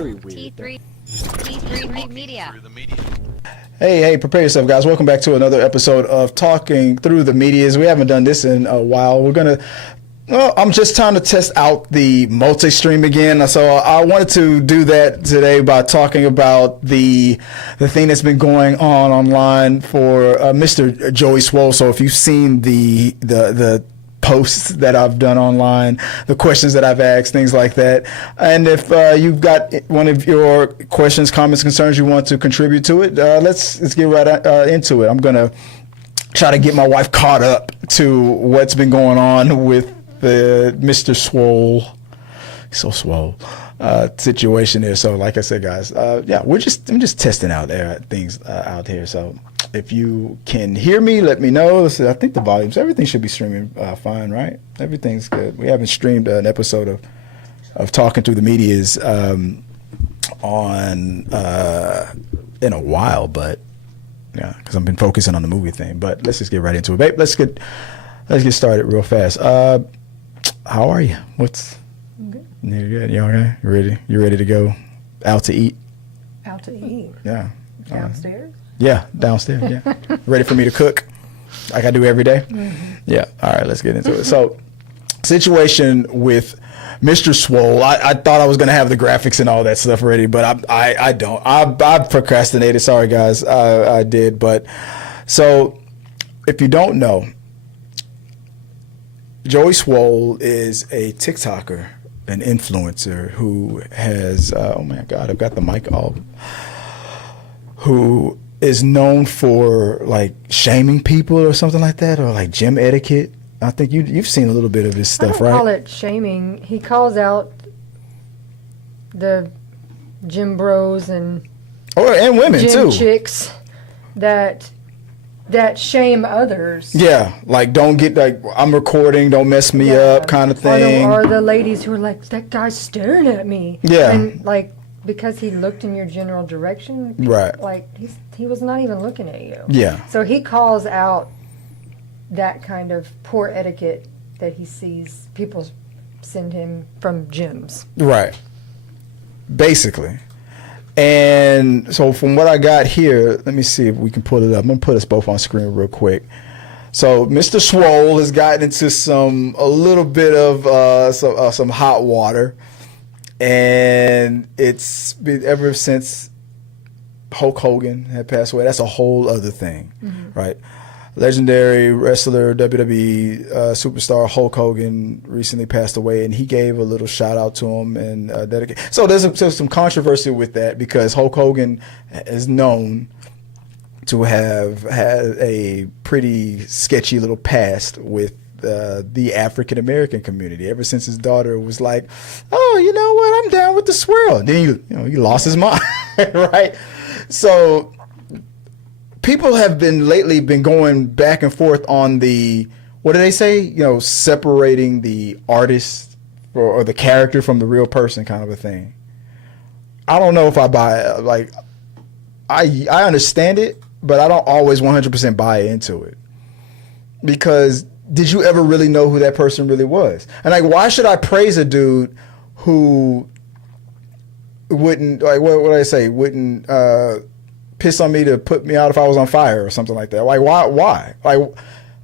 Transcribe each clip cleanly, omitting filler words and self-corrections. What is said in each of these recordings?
T3 Media. Hey, prepare yourself, guys. Welcome back to another episode of Talking Through the Medias. We haven't done this in a while. I'm just trying to test out the multi-stream again. So I wanted to do that today by talking about the thing that's been going on online for Mr. Joey Swoll. So if you've seen the posts that I've done online, the questions that I've asked, things like that. And if you've got one of your questions, comments, concerns you want to contribute to it, let's get right into it. I'm going to try to get my wife caught up to what's been going on with the Mr. Swoll, so swole, situation there. So like I said, guys, I'm just testing out things out here. So if you can hear me, let me know. So I think the volumes, everything should be streaming fine, right? Everything's good. We haven't streamed an episode of Talking Through the Medias in a while, but yeah, because I've been focusing on the movie thing. But let's just get right into it, babe. Let's get started real fast. How are you? I'm good. You're good. You okay? You ready to go out to eat? Out to eat? Yeah. Downstairs? Yeah, downstairs. Yeah. Ready for me to cook like I do every day? Mm-hmm. Yeah. All right, let's get into it. So, situation with Mr. Swoll. I thought I was going to have the graphics and all that stuff ready, but I don't. I procrastinated. Sorry, guys. I did. But so, if you don't know, Joey Swoll is a TikToker, an influencer who has, oh my God, I've got the mic off, who is known for like shaming people or something like that, or like gym etiquette. I think you've seen a little bit of his stuff, I right? don't call it shaming. He calls out the gym bros and women gym too. chicks that shame others. Yeah, like don't get like I'm recording, don't mess me up, kind of thing. Or the ladies who are like, that guy's staring at me. Yeah, and like because he looked in your general direction, right? Like he was not even looking at you. Yeah. So he calls out that kind of poor etiquette that he sees people send him from gyms. Right. Basically. And so from what I got here, let me see if we can pull it up. I'm going to put us both on screen real quick. So Mr. Swoll has gotten into a little bit of some hot water. And it's been ever since Hulk Hogan had passed away. That's a whole other thing, right? Legendary wrestler, WWE superstar Hulk Hogan recently passed away, and he gave a little shout out to him and dedicate. So there's some controversy with that because Hulk Hogan is known to have had a pretty sketchy little past with the African American community. Ever since his daughter was like, "Oh, you know what? I'm down with the swirl." And then he lost his mind, right? So people have been going back and forth on the, what do they say? Separating the artist or the character from the real person kind of a thing. I don't know if I buy it. Like, I understand it, but I don't always 100% buy into it. Because did you ever really know who that person really was? And like, why should I praise a dude who wouldn't, like, what would I say? Wouldn't, piss on me to put me out if I was on fire or something like that. Like, why? Like,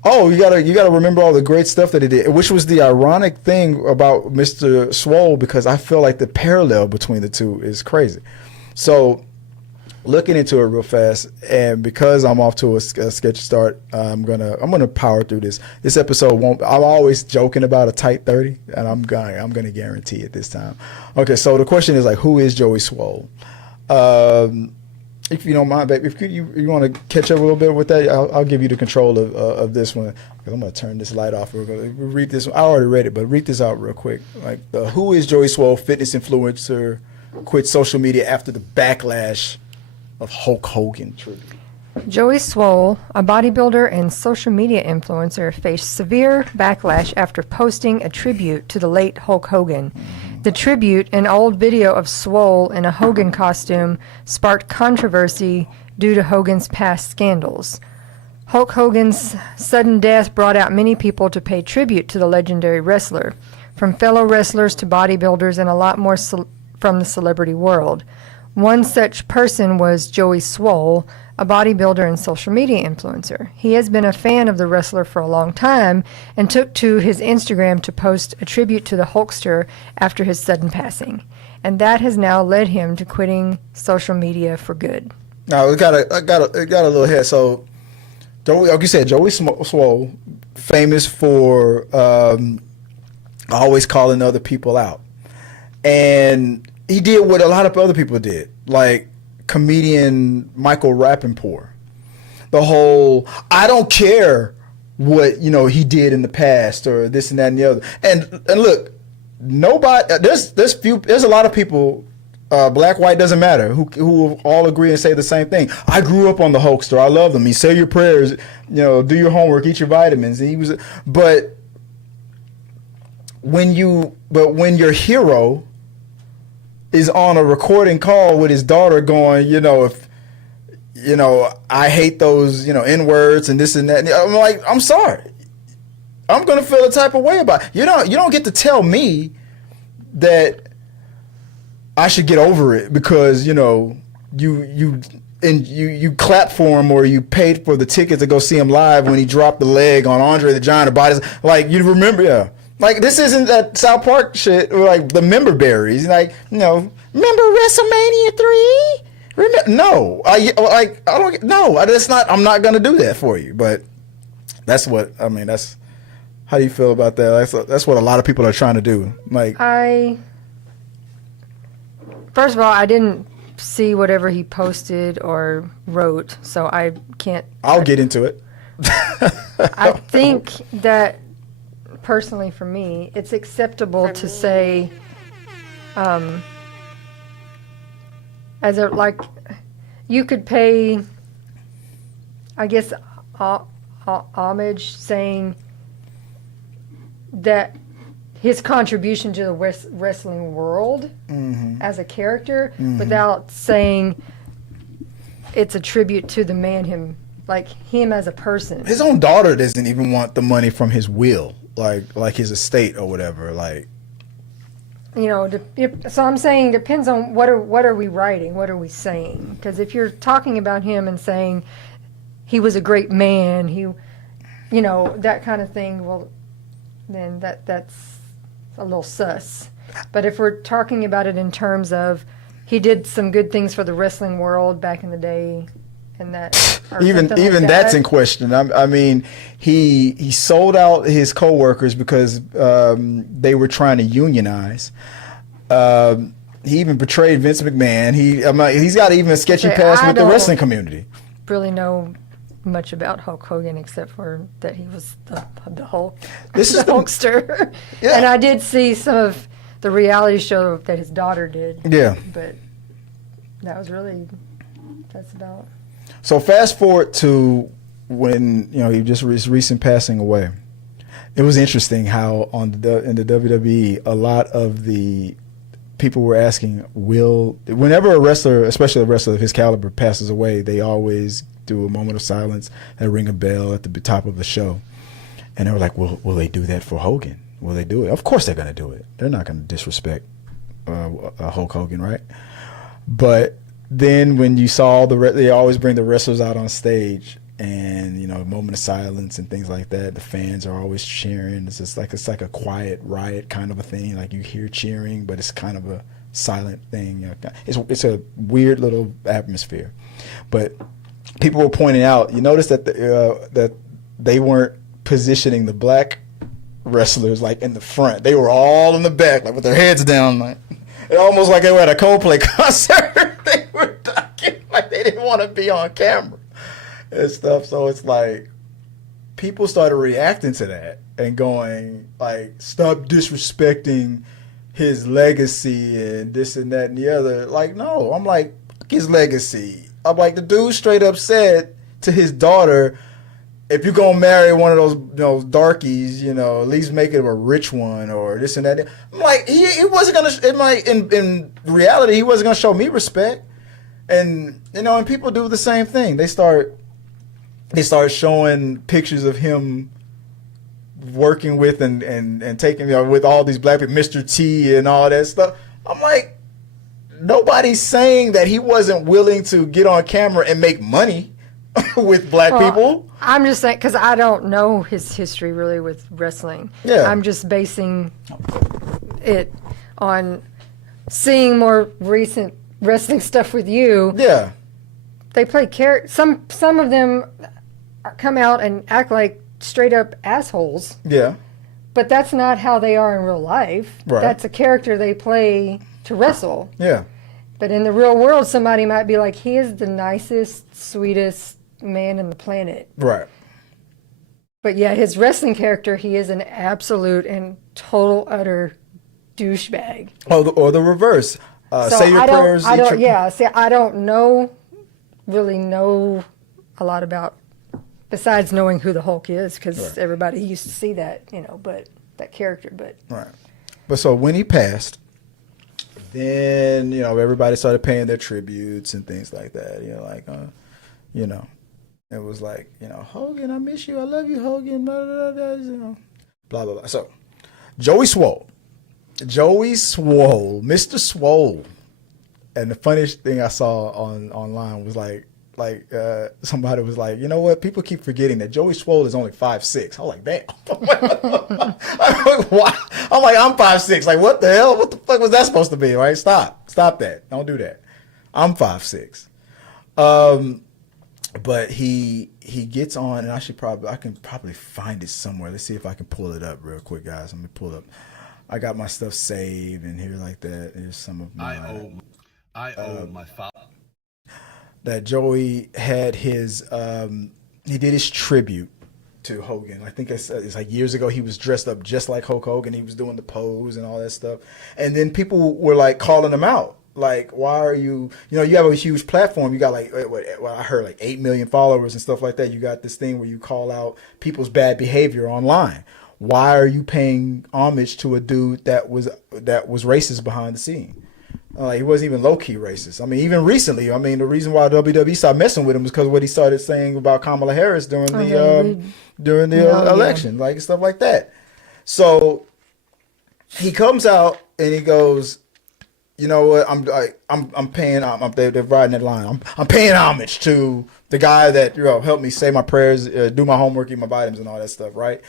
oh, you gotta remember all the great stuff that he did, which was the ironic thing about Mr. Swoll, because I feel like the parallel between the two is crazy. So looking into it real fast, and because I'm off to a sketchy start, I'm gonna power through this. This episode won't. I'm always joking about a tight 30, and I'm gonna guarantee it this time. Okay, so the question is like, who is Joey Swoll? If you don't mind, babe, if you want to catch up a little bit with that, I'll give you the control of this one. Because I'm going to turn this light off. We're going to read this one. I already read it, but read this out real quick. Like, who is Joey Swoll, fitness influencer, quit social media after the backlash of Hulk Hogan tribute? Joey Swoll, a bodybuilder and social media influencer, faced severe backlash after posting a tribute to the late Hulk Hogan. The tribute, an old video of Swoll in a Hogan costume, sparked controversy due to Hogan's past scandals. Hulk Hogan's sudden death brought out many people to pay tribute to the legendary wrestler, from fellow wrestlers to bodybuilders and a lot more from the celebrity world. One such person was Joey Swoll, a bodybuilder and social media influencer. He has been a fan of the wrestler for a long time and took to his Instagram to post a tribute to the Hulkster after his sudden passing. And that has now led him to quitting social media for good. Now, it got a little head. So, Joey, like you said, Joey Swoll, famous for always calling other people out. And he did what a lot of other people did, like comedian Michael Rappaport. The whole, I don't care what, he did in the past or this and that and the other. And look, nobody, there's a lot of people, black, white, doesn't matter, who all agree and say the same thing. I grew up on the Hulkster. I love them. You say your prayers, do your homework, eat your vitamins. And but when your hero is on a recording call with his daughter going, if I hate those, N-words and this and that. I'm like, I'm sorry. I'm going to feel a type of way about it. You don't get to tell me that I should get over it because, you clapped for him or you paid for the ticket to go see him live when he dropped the leg on Andre the Giant. Like, you remember, yeah. Like, this isn't that South Park shit, like the member berries. Like, remember WrestleMania 3? No, that's not. I'm not gonna do that for you. But that's how do you feel about that? That's what a lot of people are trying to do. Like, first of all, I didn't see whatever he posted or wrote, so I can't. I'll get into it. I think that. Personally, for me, it's acceptable to say, you could pay, I guess, homage, saying that his contribution to the wrestling world as a character, without saying it's a tribute to the man, him as a person. His own daughter doesn't even want the money from his will. Like his estate or whatever, so I'm saying depends on what are we writing, what are we saying? Because if you're talking about him and saying he was a great man, that kind of thing, well, then that's a little sus. But if we're talking about it in terms of he did some good things for the wrestling world back in the day, and that even that's in question. I mean, he sold out his coworkers because they were trying to unionize. He even betrayed Vince McMahon. He's got even a sketchy past with the wrestling community. Really know much about Hulk Hogan except for that he was the Hulk. This is the Hulkster. Yeah. And I did see some of the reality show that his daughter did. Yeah. But that's about. So fast forward to when he just his recent passing away. It was interesting how in the WWE, a lot of the people were asking, whenever a wrestler, especially a wrestler of his caliber, passes away, they always do a moment of silence and ring a bell at the top of the show. And they were like, will they do that for Hogan? Will they do it? Of course they're going to do it. They're not going to disrespect Hulk Hogan, right? But then when you saw they always bring the wrestlers out on stage and, a moment of silence and things like that. The fans are always cheering. It's like a quiet riot kind of a thing. Like you hear cheering, but it's kind of a silent thing. It's a weird little atmosphere. But people were pointing out, you notice that that they weren't positioning the black wrestlers like in the front. They were all in the back, like with their heads down, like almost like they were at a Coldplay concert. They were ducking, like they didn't want to be on camera and stuff. So it's like people started reacting to that and going like, stop disrespecting his legacy and this and that and the other. Like, no, I'm like, fuck his legacy. I'm like, the dude straight up said to his daughter, if you're gonna marry one of those darkies, at least make it a rich one or this and that. I'm like, he wasn't gonna. In reality, he wasn't gonna show me respect. And and people do the same thing. They start showing pictures of him working with and taking with all these black people, Mr. T and all that stuff. I'm like, nobody's saying that he wasn't willing to get on camera and make money with black people. I'm just saying, because I don't know his history really with wrestling. Yeah. I'm just basing it on seeing more recent wrestling stuff with you. Yeah. They play some of them come out and act like straight up assholes. Yeah. But that's not how they are in real life. Right. That's a character they play to wrestle. Yeah. But in the real world, somebody might be like, he is the nicest, sweetest man in the planet. Right. But yeah, his wrestling character, he is an absolute and total, utter douchebag. Or the reverse. Say your prayers. I don't really know a lot about, besides knowing who the Hulk is, because everybody used to see that, but that character. But right. But so when he passed, then everybody started paying their tributes and things like that. It was like Hogan, I miss you, I love you, Hogan. Blah blah blah. Blah blah blah. So Joey Swoll, Mr. Swoll, and the funniest thing I saw online was like somebody was like, you know what? People keep forgetting that Joey Swoll is only 5'6". I'm like, damn. I'm like, I'm 5'6". Like, what the hell? What the fuck was that supposed to be? Right? Stop that. Don't do that. I'm 5'6". But he gets on, and I can probably find it somewhere. Let's see if I can pull it up real quick, guys. Let me pull it up. I got my stuff saved and here like that. Here's some of my. I owe my father. That Joey had his he did his tribute to Hogan. I think it's like years ago. He was dressed up just like Hulk Hogan. He was doing the pose and all that stuff. And then people were like calling him out. Like, why are you, you have a huge platform. You got like, I heard like 8 million followers and stuff like that. You got this thing where you call out people's bad behavior online. Why are you paying homage to a dude that was racist behind the scene? He wasn't even low-key racist. I mean, even recently, the reason why WWE stopped messing with him was because of what he started saying about Kamala Harris during the election, like stuff like that. So he comes out and he goes, you know what? I'm paying. They're riding that line. I'm paying homage to the guy that helped me say my prayers, do my homework, eat my vitamins, and all that stuff, right?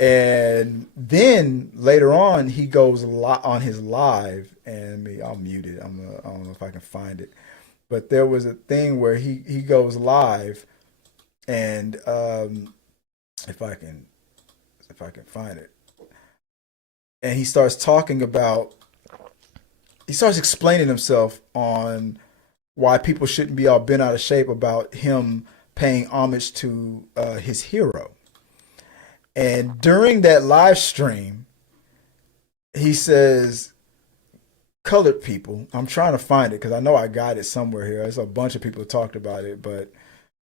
And then later on, he goes on his live, and I'll mute it. I don't know if I can find it, but there was a thing where he goes live, and if I can find it, and he starts talking about. He starts explaining himself on why people shouldn't be all bent out of shape about him paying homage to his hero. And during that live stream, he says, colored people, I'm trying to find it because I know I got it somewhere here. There's a bunch of people who talked about it, but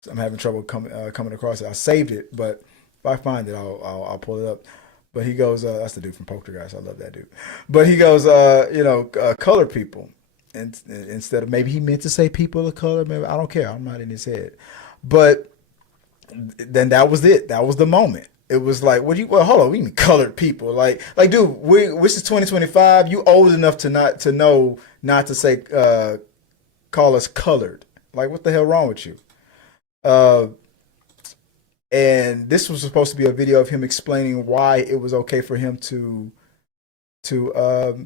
I'm having trouble coming across it. I saved it, but if I find it, I'll pull it up. But he goes, that's the dude from Poltergeist. I love that dude. But he goes, colored people. And instead of, maybe he meant to say people of color. Maybe, I don't care. I'm not in his head. But then that was it. That was the moment. It was like, hold on, we mean colored people. Like, dude, this is 2025. You old enough to know not to say, call us colored. Like, what the hell wrong with you? And this was supposed to be a video of him explaining why it was okay for him to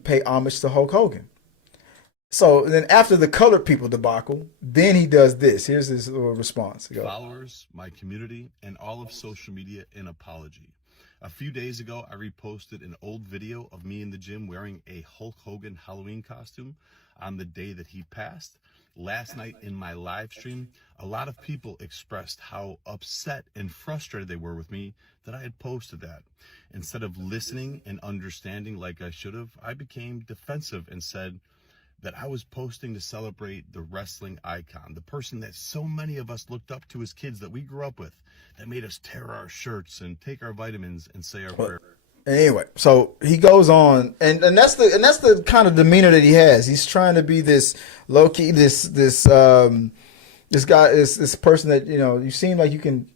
pay homage to Hulk Hogan. So then after the colored people debacle, then he does this. Here's his little response. Followers, my community, and all of social media, an apology. A few days ago, I reposted an old video of me in the gym wearing a Hulk Hogan Halloween costume on the day that he passed. Last night in my live stream, a lot of people expressed how upset and frustrated they were with me that I had posted that. Instead of listening and understanding like I should have, I became defensive and said that I was posting to celebrate the wrestling icon, the person that so many of us looked up to as kids that we grew up with, that made us tear our shirts and take our vitamins and say our prayers. Anyway, so he goes on, and that's the kind of demeanor that he has. He's trying to be this low key, this guy, this person that you seem like you can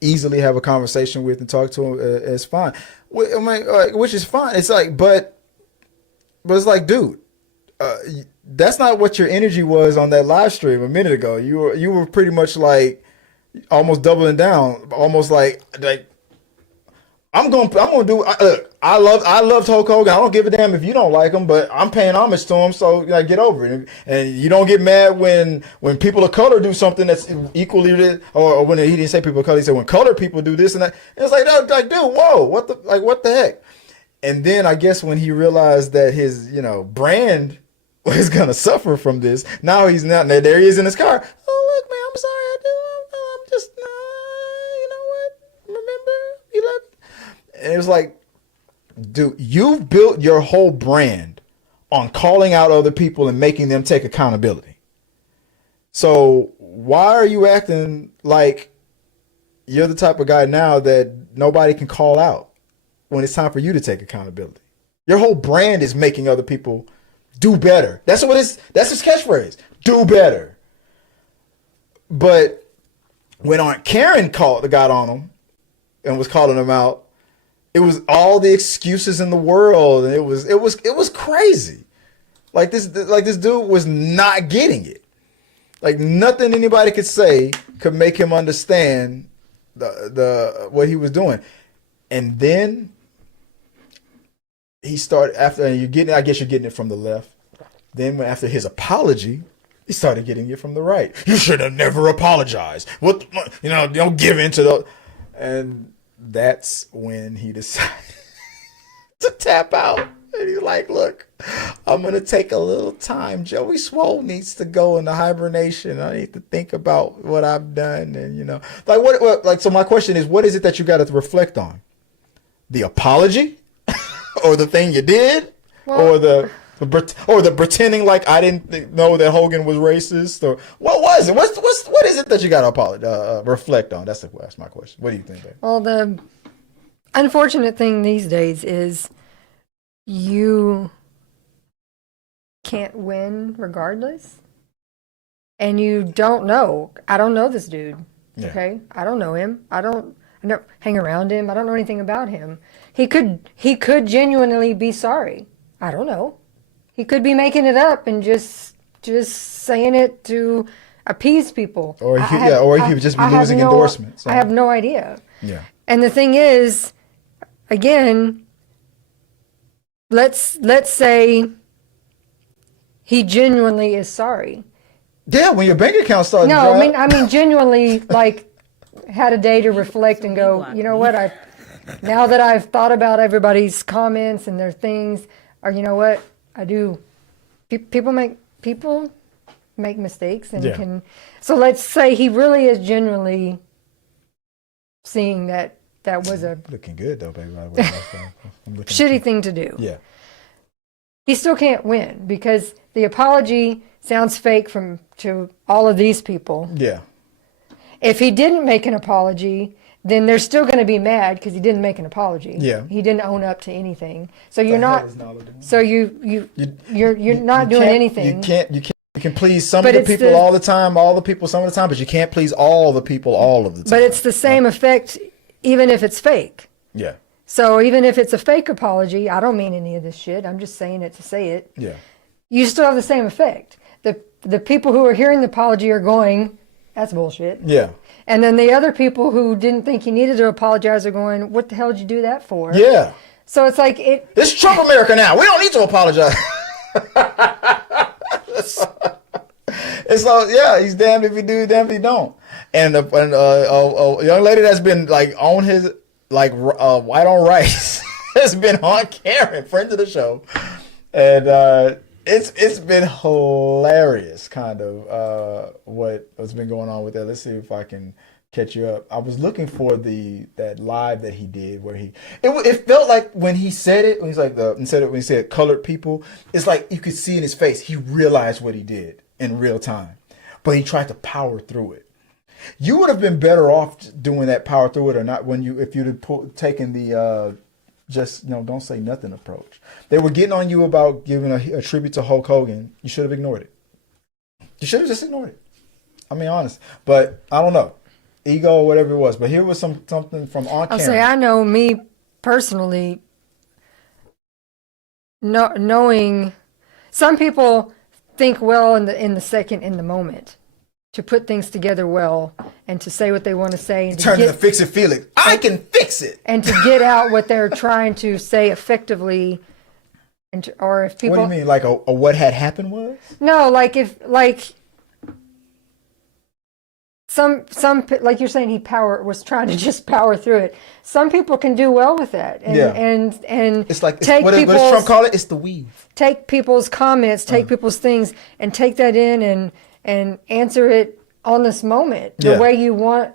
easily have a conversation with and talk to him. It's fine, which is fine. It's like, but it's like, dude, that's not what your energy was on that live stream a minute ago. You were pretty much like almost doubling down, almost like I'm gonna do. Look, I loved Hulk Hogan. I don't give a damn if you don't like him, but I'm paying homage to him. So like, get over it, and you don't get mad when people of color do something that's equally, or when he didn't say people of color, he said when colored people do this and that. And it's like, no, like, dude, whoa, what the heck? And then I guess when he realized that his brand was gonna suffer from this, now he's not. There he is in his car. Oh look, man, I'm sorry, I'm just you know what? Remember, you love. And it was like, dude, you've built your whole brand on calling out other people and making them take accountability. So why are you acting like you're the type of guy now that nobody can call out when it's time for you to take accountability? Your whole brand is making other people do better. That's his catchphrase. Do better. But when Aunt Karen got on him and was calling him out, it was all the excuses in the world, and it was crazy. Like this dude was not getting it. Like nothing anybody could say could make him understand the what he was doing. And then he started I guess you're getting it from the left. Then after his apology, he started getting it from the right. You should have never apologized. Don't give in to the. And that's when he decided to tap out. And he's like, look, I'm going to take a little time. Joey Swoll needs to go into hibernation. I need to think about what I've done. And, so my question is, what is it that you got to reflect on? The apology or the thing you did, or the pretending like I didn't know that Hogan was racist, or what was it? What is it that you got to reflect on? That's my question. What do you think, babe? Well, the unfortunate thing these days is you can't win regardless, and you don't know. I don't know this dude. Yeah. Okay, I don't know him. I don't hang around him. I don't know anything about him. He could genuinely be sorry. I don't know. He could be making it up and just saying it to appease people. Or he would just be losing endorsements. I have no idea. Yeah. And the thing is, again, let's say he genuinely is sorry. Yeah, when your bank account started. No, I mean genuinely, like, had a day to reflect and go, you know what, now that I've thought about everybody's comments and their things, or you know what, I do. People make mistakes and can. So let's say he really is genuinely seeing that was a looking good though, baby. shitty thing to do. Yeah. He still can't win because the apology sounds fake to all of these people. Yeah. If he didn't make an apology, then they're still going to be mad because he didn't make an apology. Yeah. He didn't own up to anything. So you're not. So you're not doing anything. You can please some of the people all the time, all the people some of the time, but you can't please all the people all of the time. But it's the same effect, even if it's fake. Yeah. So even if it's a fake apology, I don't mean any of this shit. I'm just saying it to say it. Yeah. You still have the same effect. The people who are hearing the apology are going, that's bullshit. Yeah. And then the other people who didn't think he needed to apologize are going, what the hell did you do that for? Yeah. So it's like it's Trump America now. We don't need to apologize. It's like, yeah, he's damned if he do, damned if he don't. And a young lady that's been like on his white on rice has been on Karen, friend of the show, and it's been hilarious, kind of what's been going on with that. Let's see if I can catch you up. I was looking for that live that he did where it felt like when he said it, when he's like when he said colored people, it's like you could see in his face he realized what he did in real time, but he tried to power through it. You would have been better off doing that power through it or not if you'd have taken the don't say nothing approach. They were getting on you about giving a tribute to Hulk Hogan. You should have ignored it. You should have just ignored it. I mean, honest. But I don't know. Ego or whatever it was. But here was something from Aunt Karen. I'll say I know me personally, knowing some people think well in the second, in the moment, to put things together well and to say what they want to say and Turn to the fix it feeling. I can fix it. and to get out what they're trying to say effectively. And or if people, What do you mean, like a what had happened was? no, like if like some like you're saying, he was trying to just power through it. Some people can do well with that, and Yeah. and It's like take what does people's Trump call it? It's the weave. take people's comments, take people's things, and take that in and answer it on this moment the Yeah. way you want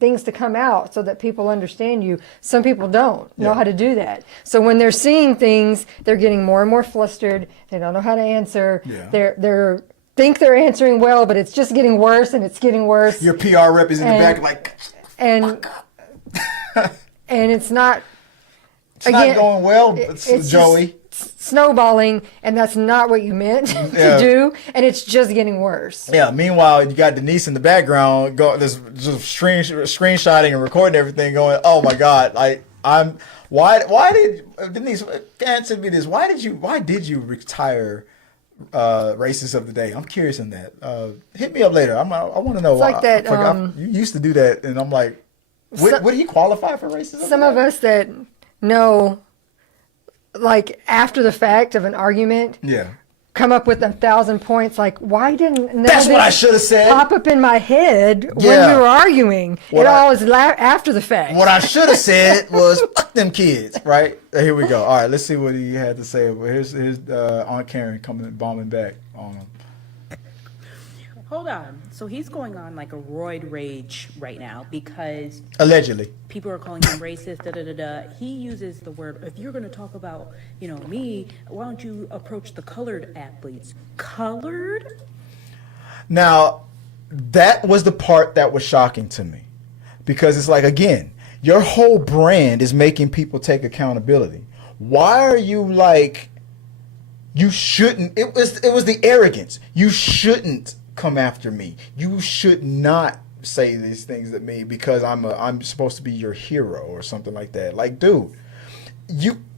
things to come out so that people understand you. Some people don't know Yeah. how to do that. So when they're seeing things, they're getting more and more flustered. They don't know how to answer. Yeah. They're think they're answering well, but it's just getting worse and it's getting worse. Your PR rep is in the And- back like, and and it's not it's not going well, it's Joey. just snowballing, and that's not what you meant Yeah. to do, and it's just getting worse. Yeah. Meanwhile, you got Denise in the background, just screenshotting and recording everything, going, "Oh my God! Why did Denise answer me this? Why did you retire Racist of the Day? I'm curious on that. Hit me up later. I want to know. It's like I that, forgot- you used to do that, and I'm like, would he qualify for racism? Some of us that know, like after the fact of an argument, Yeah. come up with 1,000 points. Like, why didn't none That's of what I this should have said. pop up in my head when Yeah. we were arguing? What it I- all is after the fact. What I should have said was "fuck them kids," right? Here we go. All right, let's see what he had to say. Here's Aunt Karen coming bombing back on him. Hold on. So he's going on like a roid rage right now because Allegedly. people are calling him racist, da da da da. He uses the word, if you're going to talk about, me, why don't you approach the colored athletes? Colored? Now, that was the part that was shocking to me, because it's like, again, your whole brand is making people take accountability. Why are you like, you shouldn't? It was the arrogance. You shouldn't come after me. You should not say these things at me because I'm supposed to be your hero or something like that. Like, dude,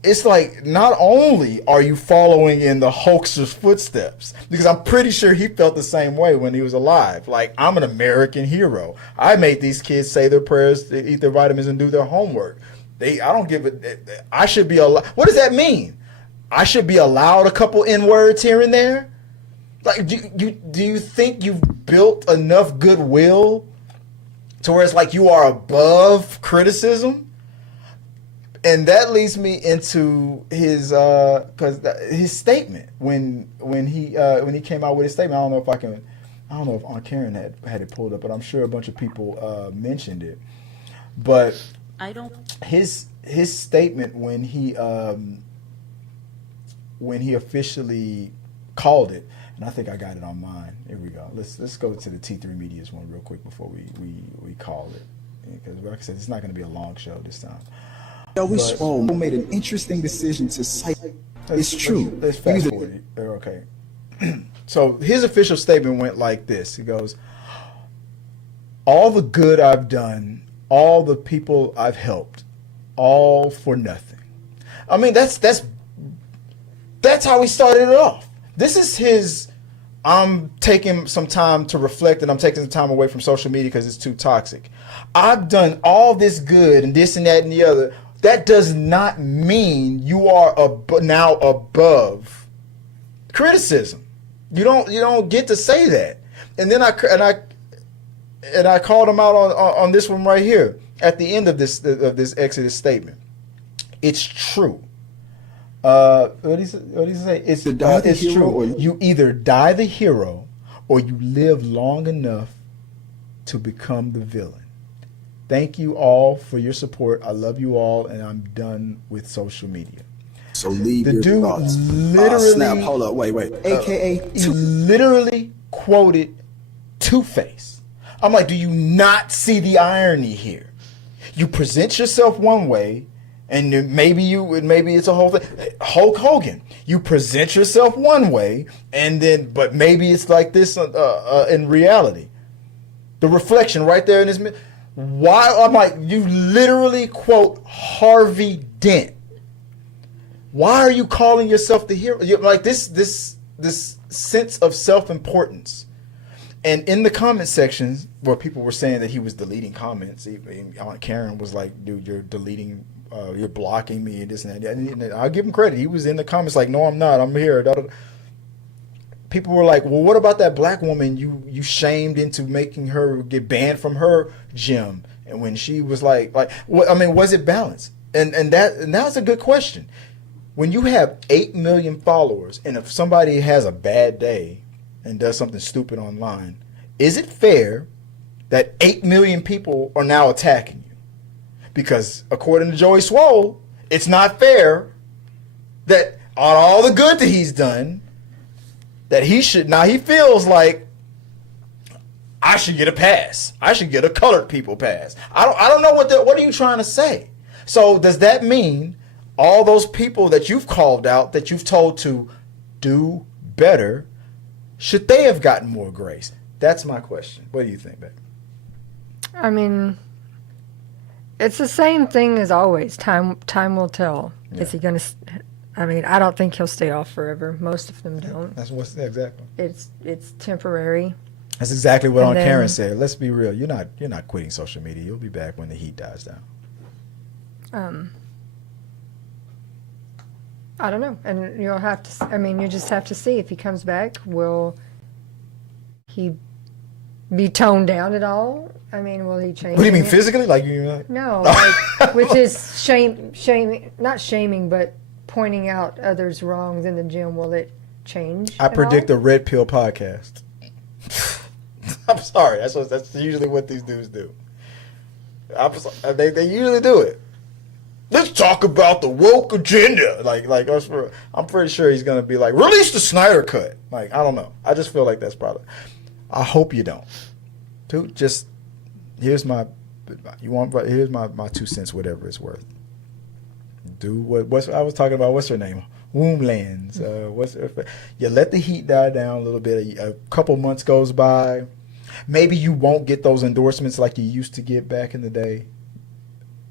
it's like, not only are you following in the hoaxer's footsteps, because I'm pretty sure he felt the same way when he was alive. Like, I'm an American hero. I made these kids say their prayers, eat their vitamins, and do their homework. I don't give it. I should be allowed. What does that mean? I should be allowed a couple N-words here and there? Like, do you think you've built enough goodwill to where it's like you are above criticism? And that leads me into his statement when he came out with his statement. I don't know if Aunt Karen had it pulled up, but I'm sure a bunch of people mentioned it. But his statement when he officially called it, and I think I got it on mine. Here we go. Let's go to the T3 Media's one real quick before we call it, because like I said, it's not going to be a long show this time. Joey Swoll made an interesting decision to cite. It's true. Let's fast forward. Okay. So his official statement went like this. He goes, "All the good I've done, all the people I've helped, all for nothing." I mean, that's how he started it off. This is his, I'm taking some time to reflect and I'm taking some time away from social media because it's too toxic. I've done all this good and this and that and the other. That does not mean you are now above criticism. You don't get to say that. And then I called him out on this one right here at the end of this Exodus statement. It's true. What did he say? It's true. You either die the hero or you live long enough to become the villain. Thank you all for your support. I love you all, and I'm done with social media. So leave The your dude thoughts. literally, Snap, hold up, wait. AKA he literally quoted Two-Face. I'm like, do you not see the irony here? You present yourself one way, and maybe it's a whole thing. Hulk Hogan, you present yourself one way, but maybe it's like this in reality. The reflection right there in this. Why? I'm like, you literally quote Harvey Dent. Why are you calling yourself the hero? You're like this sense of self-importance. And in the comment sections where people were saying that he was deleting comments, Aunt Karen was like, dude, you're deleting, you're blocking me and this and that. And I'll give him credit. He was in the comments like, no, I'm not. I'm here. People were like, well, what about that black woman you shamed into making her get banned from her gym? And when she was like, I mean, was it balanced? And that's a good question. When you have 8 million followers, and if somebody has a bad day and does something stupid online, is it fair that 8 million people are now attacking you? Because according to Joey Swoll, it's not fair that on all the good that he's done, that he feels like I should get a pass. I should get a colored people pass. I don't know what are you trying to say? So does that mean all those people that you've called out, that you've told to do better, should they have gotten more grace? That's my question. What do you think, Beck? I mean, it's the same thing as always. Time will tell. Yeah. Is he going to? I mean, I don't think he'll stay off forever. Most of them don't. That's what's exactly. It's temporary. That's exactly what Aunt then, Karen said. Let's be real. You're not quitting social media. You'll be back when the heat dies down. I don't know, and you'll have to. I mean, you just have to see if he comes back. Will he be toned down at all? I mean, will he change? What do you mean it? physically? Like you? No, which is shaming, not shaming, but pointing out others' wrongs in the gym. Will it change? I predict a red pill podcast. I'm sorry. That's usually what these dudes do. They usually do it. Let's talk about the woke agenda. I'm pretty sure he's gonna be like, release the Snyder Cut. Like, I don't know. I just feel like that's probably. I hope you don't. Dude, just here's my 2 cents, whatever it's worth. Do what I was talking about. What's her name? Womblands. You let the heat die down a little bit. A couple months goes by. Maybe you won't get those endorsements like you used to get back in the day.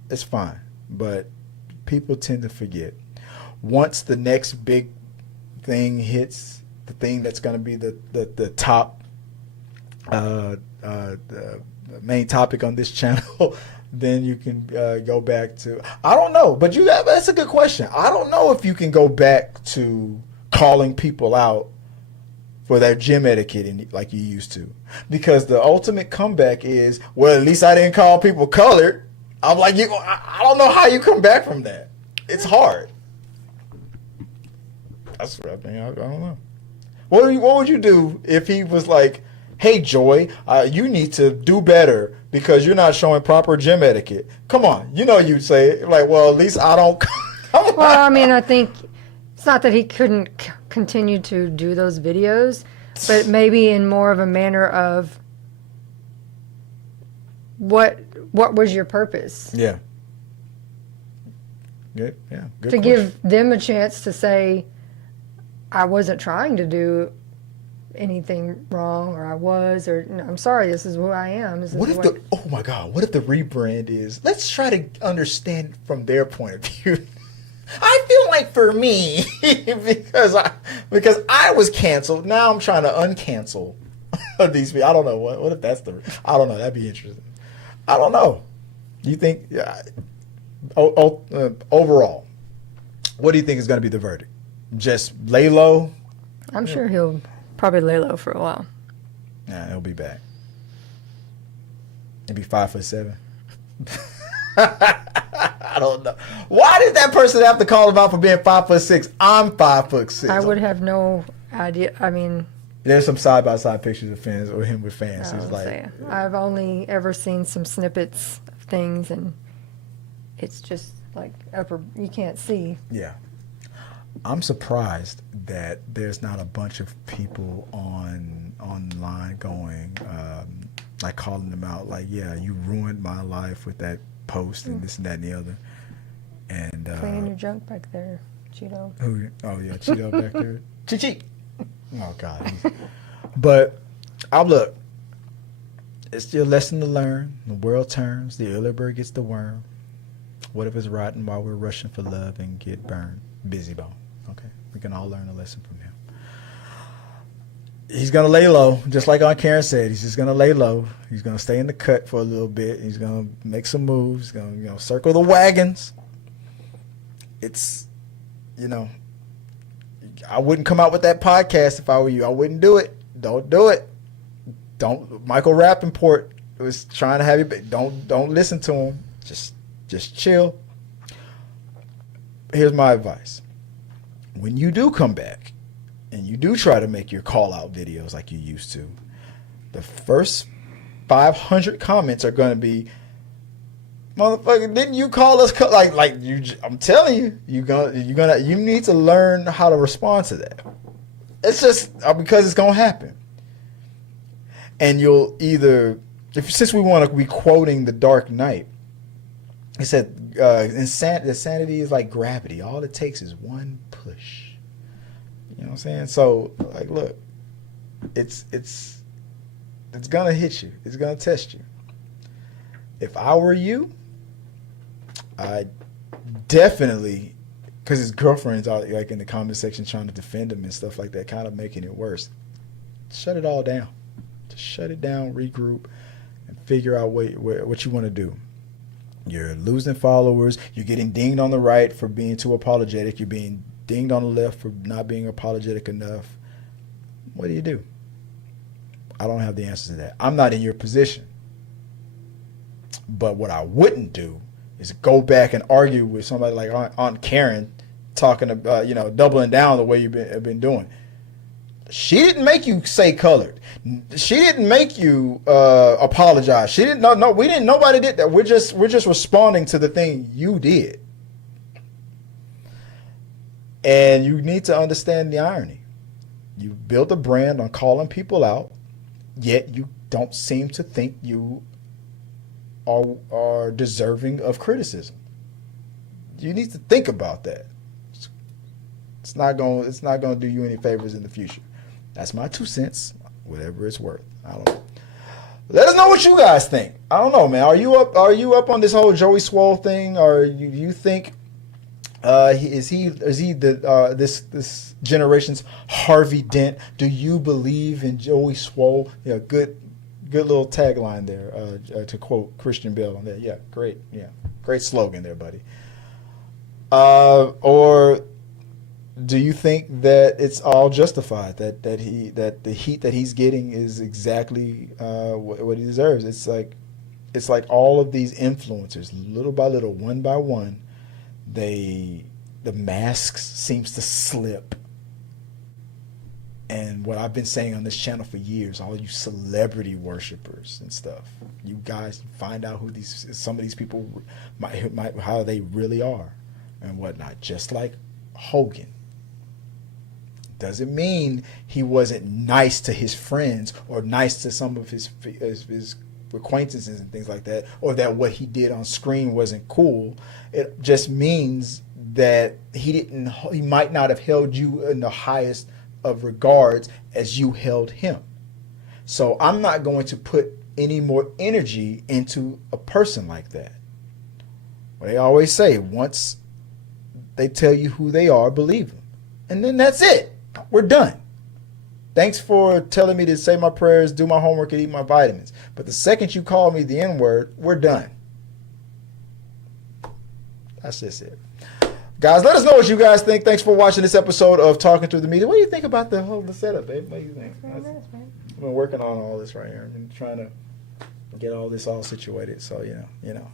It's fine. But people tend to forget. Once the next big thing hits, the thing that's going to be the top, the main topic on this channel, then you can go back to. I don't know, but that's a good question. I don't know if you can go back to calling people out for their gym etiquette like you used to, because the ultimate comeback is, well, at least I didn't call people colored. I'm like, I don't know how you come back from that. It's hard. That's what I think. I don't know. What would you do if he was like, hey, Joy, you need to do better because you're not showing proper gym etiquette? Come on. You'd say, like, well, at least I don't. Well, I mean, I think it's not that he couldn't continue to do those videos, but maybe in more of a manner of what was your purpose? Yeah. Good. Yeah. Good to question. give them a chance to say, I wasn't trying to do anything wrong, or I was, or no, I'm sorry, this is who I am. Oh my God, what if the rebrand is, let's try to understand from their point of view. I feel like for me, because I was canceled, now I'm trying to uncancel these people. I don't know. What if that's I don't know. That'd be interesting. I don't know. Do you think, overall, what do you think is going to be the verdict? Just lay low? I'm sure he'll probably lay low for a while. Nah, he'll be back. He'll be 5'7". I don't know. Why did that person have to call him out for being 5'6"? I'm 5'6". I would have no idea. I mean, there's some side-by-side pictures of fans or him with fans. He's like, I've only ever seen some snippets of things, and it's just like you can't see. Yeah. I'm surprised that there's not a bunch of people online going, like calling them out, like, yeah, you ruined my life with that post and this and that and the other. And cleaning your junk back there, Cheeto. Oh yeah, Cheeto back there. Chi-chi. Oh God. But look, it's still a lesson to learn. The world turns, the early bird gets the worm. What if it's rotten while we're rushing for love and get burned? Busy Bone. Okay, we can all learn a lesson from him. He's gonna lay low, just like Aunt Karen said. He's just gonna lay low. He's gonna stay in the cut for a little bit. He's gonna make some moves. He's gonna, circle the wagons. It's, I wouldn't come out with that podcast if I were you. I wouldn't do it. Don't do it. Don't. Michael Rappaport was trying to have you. Don't listen to him. Just chill. Here's my advice. When you do come back and you do try to make your call out videos like you used to, the first 500 comments are going to be, motherfucker, didn't you call us like you? I'm telling you, you need to learn how to respond to that. It's just because it's going to happen. And you'll either, since we want to be quoting The Dark Knight, he said, insanity is like gravity. All it takes is one push. You know what I'm saying? So, like, look, it's gonna hit you. It's gonna test you. If I were you, I definitely, because his girlfriend's out like in the comment section trying to defend him and stuff like that, kind of making it worse. Shut it all down. Just shut it down, regroup, and figure out what you want to do. You're losing followers. You're getting dinged on the right for being too apologetic. You're being dinged on the left for not being apologetic enough. What do? I don't have the answers to that. I'm not in your position. But what I wouldn't do is go back and argue with somebody like Aunt Karen, talking about, doubling down the way you've been doing. She didn't make you say colored. She didn't make you apologize. She didn't. No, we didn't. Nobody did that. We're just responding to the thing you did. And you need to understand the irony. You built a brand on calling people out, yet you don't seem to think you are deserving of criticism. You need to think about that. It's not going to do you any favors in the future. That's my 2 cents, whatever it's worth. I don't know. Let us know what you guys think. I don't know, man. Are you up on this whole Joey Swoll thing, or you think is he this generation's Harvey Dent? Do you believe in Joey Swoll? Yeah, good little tagline there, to quote Christian Bale on there. Yeah, great slogan there, buddy. Or do you think that it's all justified, that the heat that he's getting is exactly what he deserves? It's like all of these influencers, little by little, one by one, the masks seems to slip. And what I've been saying on this channel for years, all you celebrity worshipers and stuff, you guys find out who some of these people how they really are and whatnot. Just like Hogan. Doesn't mean he wasn't nice to his friends or nice to some of his acquaintances and things like that, or that what he did on screen wasn't cool. It just means that he might not have held you in the highest of regards as you held him. So I'm not going to put any more energy into a person like that. Well, they always say, once they tell you who they are, believe them. And then that's it. We're done. Thanks for telling me to say my prayers, do my homework, and eat my vitamins. But the second you call me the N-word, we're done. That's just it. Guys, let us know what you guys think. Thanks for watching this episode of Talking Through the Media. What do you think about the setup, babe? What do you think? I've been working on all this right here. I've been trying to get all this all situated. So, you know.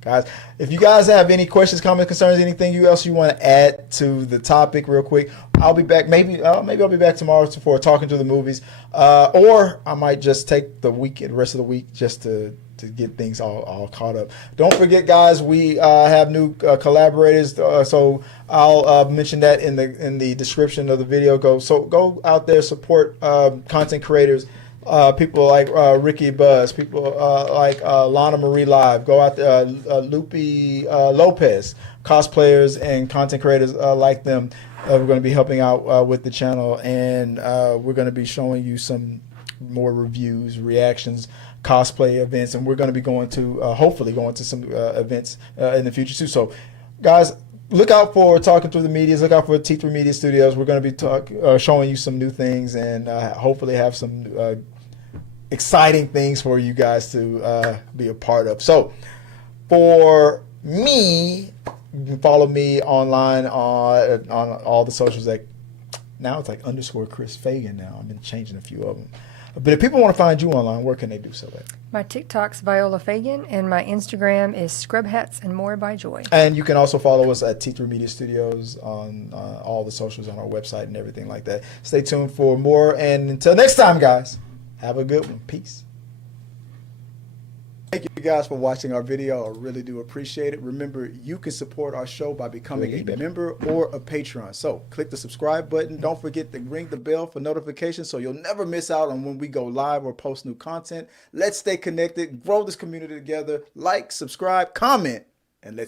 Guys, if you guys have any questions, comments, concerns, anything else you want to add to the topic real quick, I'll be back. Maybe I'll be back tomorrow for Talking to the Movies. Or I might just take the rest of the week just to get things all caught up. Don't forget, guys, we have new collaborators. So I'll mention that in the description of the video. Go out there, support content creators. People like Ricky Buzz, people like Lana Marie Live, go out there, Lupe Lopez, cosplayers and content creators like them. We're going to be helping out with the channel, and we're going to be showing you some more reviews, reactions, cosplay events, and we're going to be hopefully going to some events in the future too. So, guys, look out for Talking Through the Medias. Look out for T3 Media Studios. We're going to be showing you some new things and hopefully have some exciting things for you guys to be a part of. So for me, you can follow me online on all the socials. Now it's like _Chris Fagan now. I've been changing a few of them. But if people want to find you online, where can they do so at? My TikTok's Viola Fagan, and my Instagram is Scrub Hats and More by Joy. And you can also follow us at T3 Media Studios on all the socials on our website and everything like that. Stay tuned for more. And until next time, guys, have a good one. Peace. Thank you guys for watching our video. I really do appreciate it. Remember, you can support our show by becoming a member or a Patreon. So click the subscribe button. Don't forget to ring the bell for notifications so you'll never miss out on when we go live or post new content. Let's stay connected, grow this community together. Like, subscribe, comment, and let's